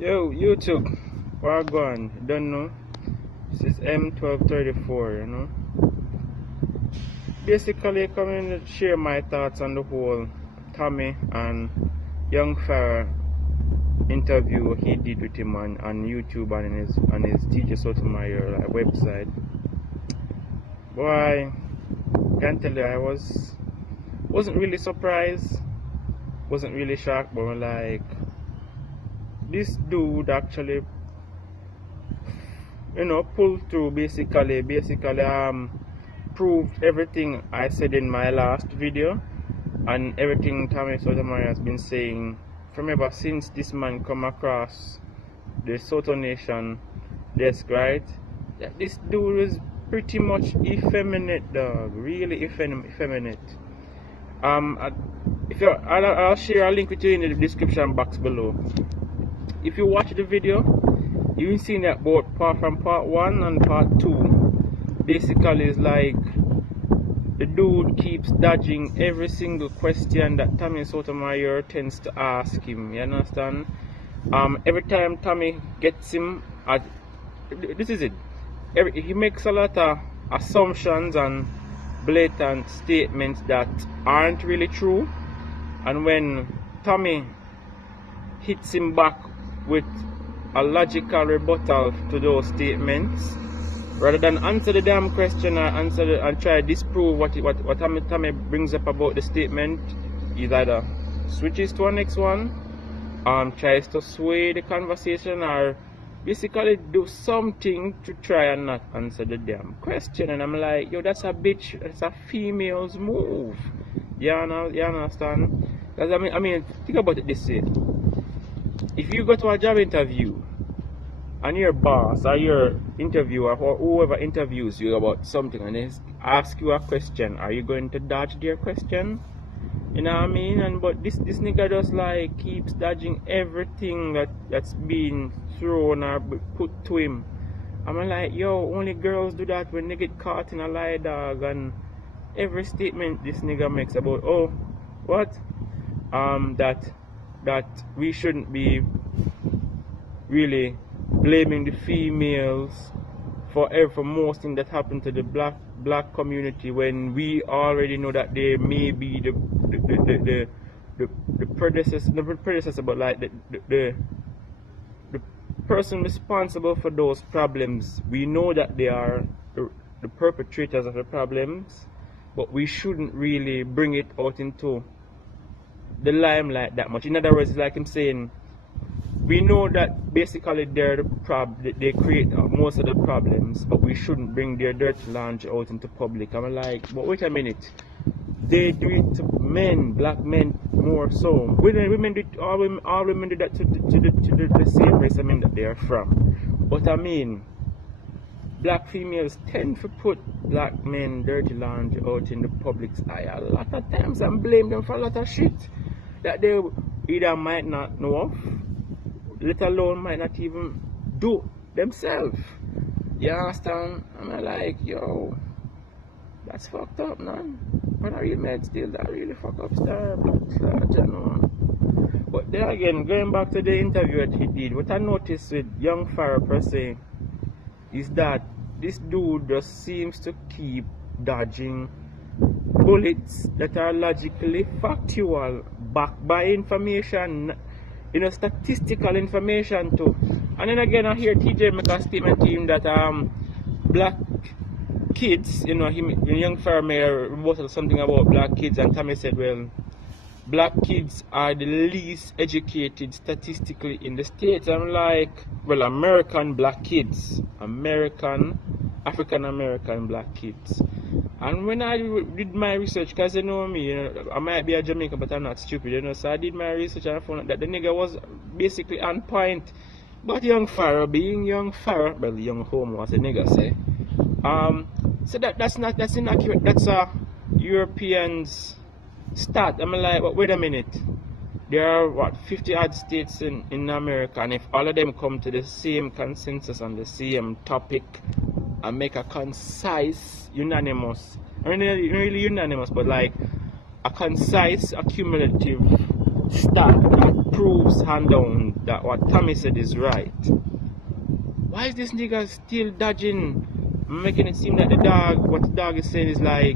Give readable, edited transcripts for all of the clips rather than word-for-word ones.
Yo, YouTube, where going? Don't know. This is M1234, Basically, coming to share my thoughts on the whole Tommy and young Pharoah interview he did with him on YouTube and on his Tommy Sotomayor website. Boy, can't tell you, I wasn't really surprised, wasn't really shocked, but like, this dude actually pulled through, basically proved everything I said in my last video and everything Tommy Sotomayor has been saying from ever since this man come across the Soto Nation desk, right? That this dude is pretty much effeminate, dog, really effeminate. I'll share a link with you in the description box below. If you watch the video, you will see that both part 1 and part 2 basically is like the dude keeps dodging every single question that Tommy Sotomayor tends to ask him. You understand? Every time Tommy gets him, this is it. He makes a lot of assumptions and blatant statements that aren't really true, and when Tommy hits him back with a logical rebuttal to those statements, rather than answer the damn question and try to disprove what Tommy brings up about the statement, he either switches to the next one, tries to sway the conversation, or basically do something to try and not answer the damn question. And I'm like, yo, that's a bitch, that's a female's move. You understand? Because I mean, think about it this way. If you go to a job interview and your boss or your interviewer or whoever interviews you about something and they ask you a question, are you going to dodge their question? You know what I mean? But this nigga just like keeps dodging everything that's being thrown or put to him. I'm like, yo, only girls do that when they get caught in a lie, dog. And every statement this nigga makes about, oh, what? That we shouldn't be really blaming the females for most thing that happened to the black community, when we already know that they may be the predecessor, but like the person responsible for those problems. We know that they are the perpetrators of the problems, but we shouldn't really bring it out into the limelight that much. In other words, like I'm saying, we know that basically they create most of the problems, but we shouldn't bring their dirty laundry out into public. I'm like, but wait a minute, they do it to men, black men more so. Women do it, all women do that to the same race, I mean, that they are from. But I mean, black females tend to put black men dirty laundry out in the public's eye a lot of times and blame them for a lot of shit that they either might not know of, let alone might not even do themselves. You understand? I'm like, yo, that's fucked up, man. But I really made still that really fuck up stuff, you know. But then again, going back to the interview that he did, what I noticed with young Pharoah per se is that this dude just seems to keep dodging bullets that are logically factual, backed by information, statistical information too. And then again, I hear TJ make a statement to him that black kids, young Pharoah reported something about black kids, and Tommy said, well, black kids are the least educated statistically in the States. I'm like, well, American black kids, African American black kids. And when I did my research, because you know me, I might be a Jamaican, but I'm not stupid, so I did my research and I found out that the nigga was basically on point. But young Pharoah, being young Pharoah, well, young homo, as a nigga say, so that's inaccurate. That's a European's stat. I'm like, but wait a minute. There are 50 odd states in America, and if all of them come to the same consensus on the same topic and make a concise, unanimous, I mean, really unanimous, but like a concise, accumulative stat that proves hand down that what Tommy said is right, why is this nigga still dodging, making it seem that what the dog is saying is like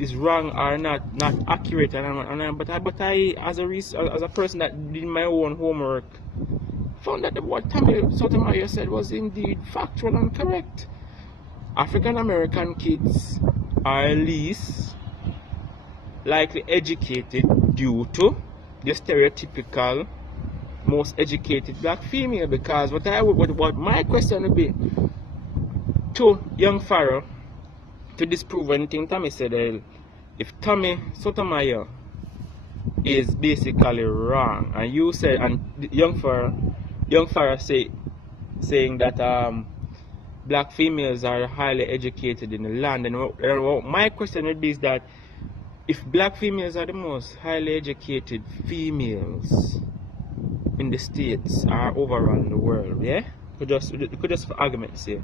is wrong or not accurate? But I as a person that did my own homework, found that what Tommy Sotomayor said was indeed factual and correct. African American kids are least likely educated due to the stereotypical most educated black female. Because what my question would be to young Pharoah to disprove anything Tommy said, if Tommy Sotomayor is basically wrong, and you said, and young Pharoah saying that black females are highly educated in the land, and my question would be is that if black females are the most highly educated females in the States or overall in the world, yeah? Could just for argument's sake,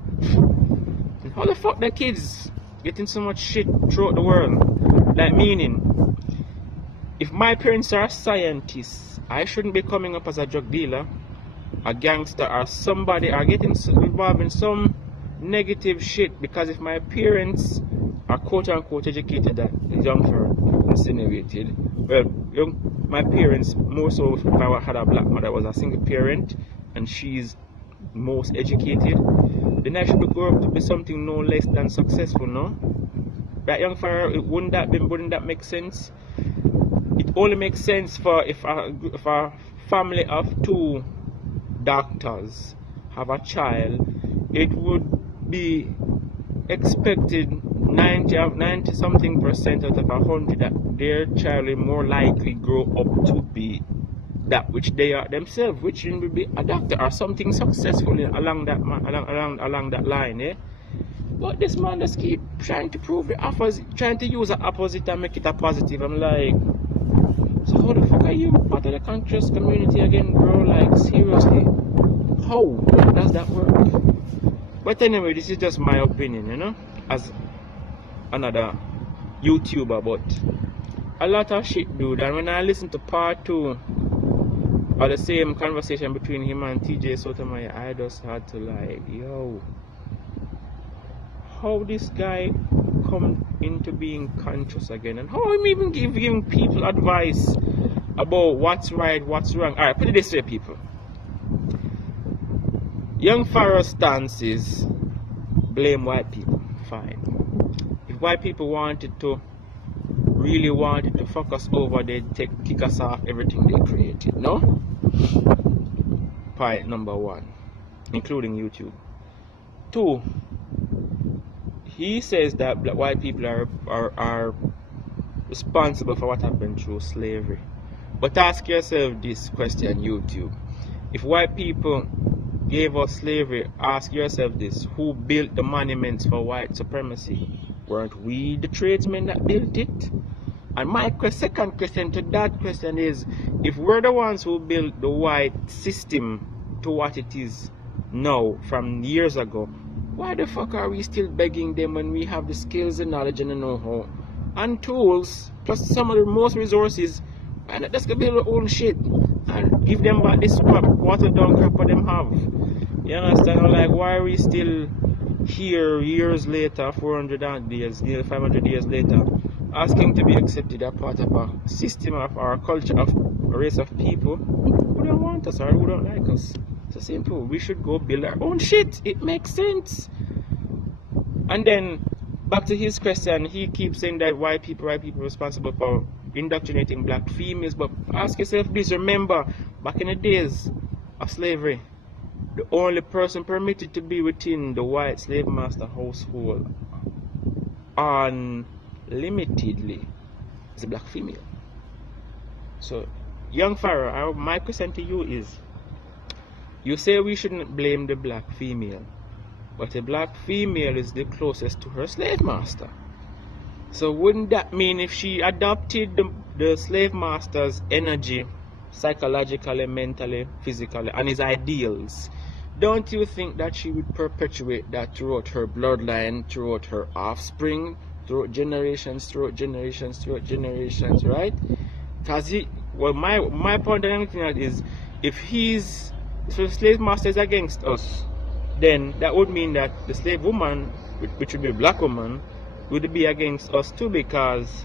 how the fuck the kids getting so much shit throughout the world? Like, meaning, if my parents are scientists, I shouldn't be coming up as a drug dealer, a gangster, or somebody, or getting involved in some negative shit. Because if my parents are quote unquote educated, that young Pharoah insinuated, well, my parents, more so if I had a black mother, was a single parent and she's most educated, then I should grow up to be something no less than successful, no? That young Pharoah, wouldn't that make sense? It only makes sense for if a family of 2 doctors have a child, it would be expected 90 something percent out of 100 that their child will more likely grow up to be that which they are themselves, which will be a doctor or something successful along that line, eh? But this man just keep trying to prove the opposite, trying to use the opposite and make it a positive. I'm like, so how the fuck are you part of the conscious community again, bro? Like, seriously, how does that work? But anyway, this is just my opinion, you know, as another YouTuber. But a lot of shit, dude. And when I listen to part 2 of the same conversation between him and TJ Sotomayor, I just had to like, yo, how this guy come into being conscious again, and how I'm even giving people advice about what's right, what's wrong. Alright, put it this way, people. Young Pharoah's stance is blame white people. Fine. If white people really wanted to fuck us over, they'd kick us off everything they created, no? Point number 1, including YouTube. 2, he says that black white people are responsible for what happened through slavery. But ask yourself this question, YouTube. If white people gave us slavery, ask yourself this: who built the monuments for white supremacy? Weren't we the tradesmen that built it? And my second question to that question is, if we're the ones who built the white system to what it is now from years ago, why the fuck are we still begging them when we have the skills and knowledge and the know-how and tools, plus some of the most resources, and let's go build our own shit and give them back this watered down crap what them have? You understand? Like, why are we still here years later, 400 years, nearly 500 years later, asking to be accepted as part of a system of our culture of a race of people who don't want us or who don't like us? It's simple. We should go build our own shit. It makes sense. And then back to his question, he keeps saying that white people are responsible for indoctrinating black females. But ask yourself this: remember, back in the days of slavery, the only person permitted to be within the white slave master household unlimitedly is a black female. So, young Pharoah, my question to you is, you say we shouldn't blame the black female, but the black female is the closest to her slave master. So wouldn't that mean if she adopted the slave master's energy, psychologically, mentally, physically, and his ideals, don't you think that she would perpetuate that throughout her bloodline, throughout her offspring, throughout generations, right? Because my point of anything is, so the slave master is against us, then that would mean that the slave woman, which would be a black woman, would be against us too, because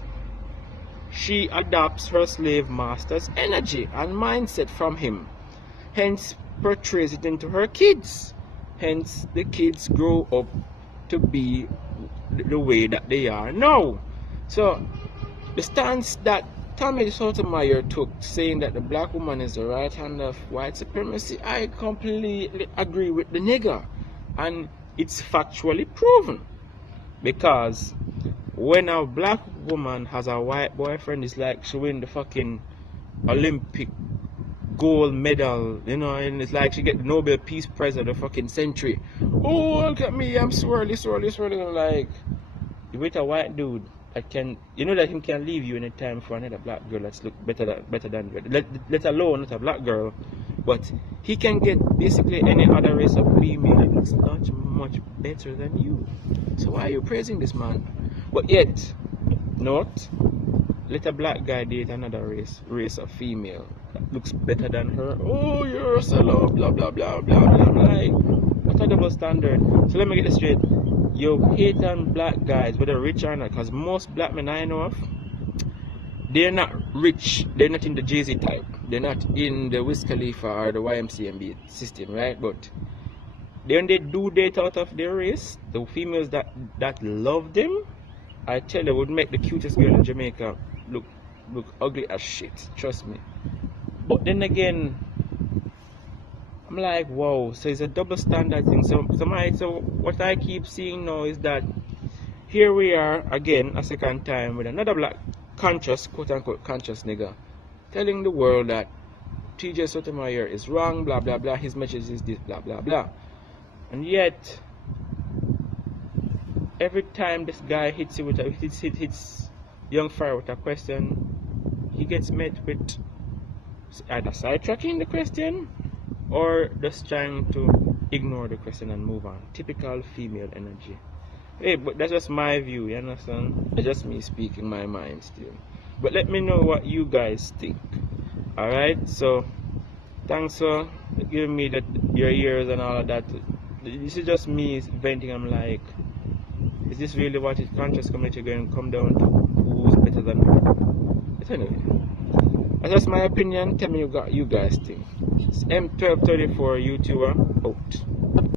she adopts her slave master's energy and mindset from him, hence portrays it into her kids. Hence the kids grow up to be the way that they are now. So the stance that Tommy Sotomayor took, saying that the black woman is the right hand of white supremacy, I completely agree with the nigger, and it's factually proven, because when a black woman has a white boyfriend, it's like she win the fucking Olympic gold medal, you know, and it's like she get the Nobel Peace Prize of the fucking century. Oh, look at me, I'm swirly, like, you with a white dude that can, you know, that him can leave you anytime for another black girl that's look better than you. Let alone not a black girl, but he can get basically any other race of female that looks much better than you. So why are you praising this man? But yet, not let a black guy date another race of female that looks better than her. Oh, you're a sellout, blah blah blah blah blah. Like, what a double standard. So let me get this straight. You hate on black guys, whether rich or not, because most black men I know of, they're not rich, they're not in the Jay-Z type, they're not in the Wiz Khalifa or the YMCMB system, right? But when they do date out of their race, the females that love them, I tell you, would make the cutest girl in Jamaica look ugly as shit, trust me. But then again, I'm like, wow, so it's a double standard thing. So what I keep seeing now is that here we are again a second time with another black conscious, quote unquote conscious nigga, telling the world that TJ Sotomayor is wrong, blah blah blah, his message is this, blah blah blah. And yet every time this guy hits you with hits young Pharoah with a question, he gets met with either sidetracking the question or just trying to ignore the question and move on. Typical female energy. Hey, but that's just my view, you understand? It's just me speaking my mind still. But let me know what you guys think. Alright, so thanks for giving me your ears and all of that. This is just me venting. I'm like, is this really what is conscious community going to come down to? Who's better than me? But anyway, that's just my opinion. Tell me what you guys think. It's M1234 YouTuber out.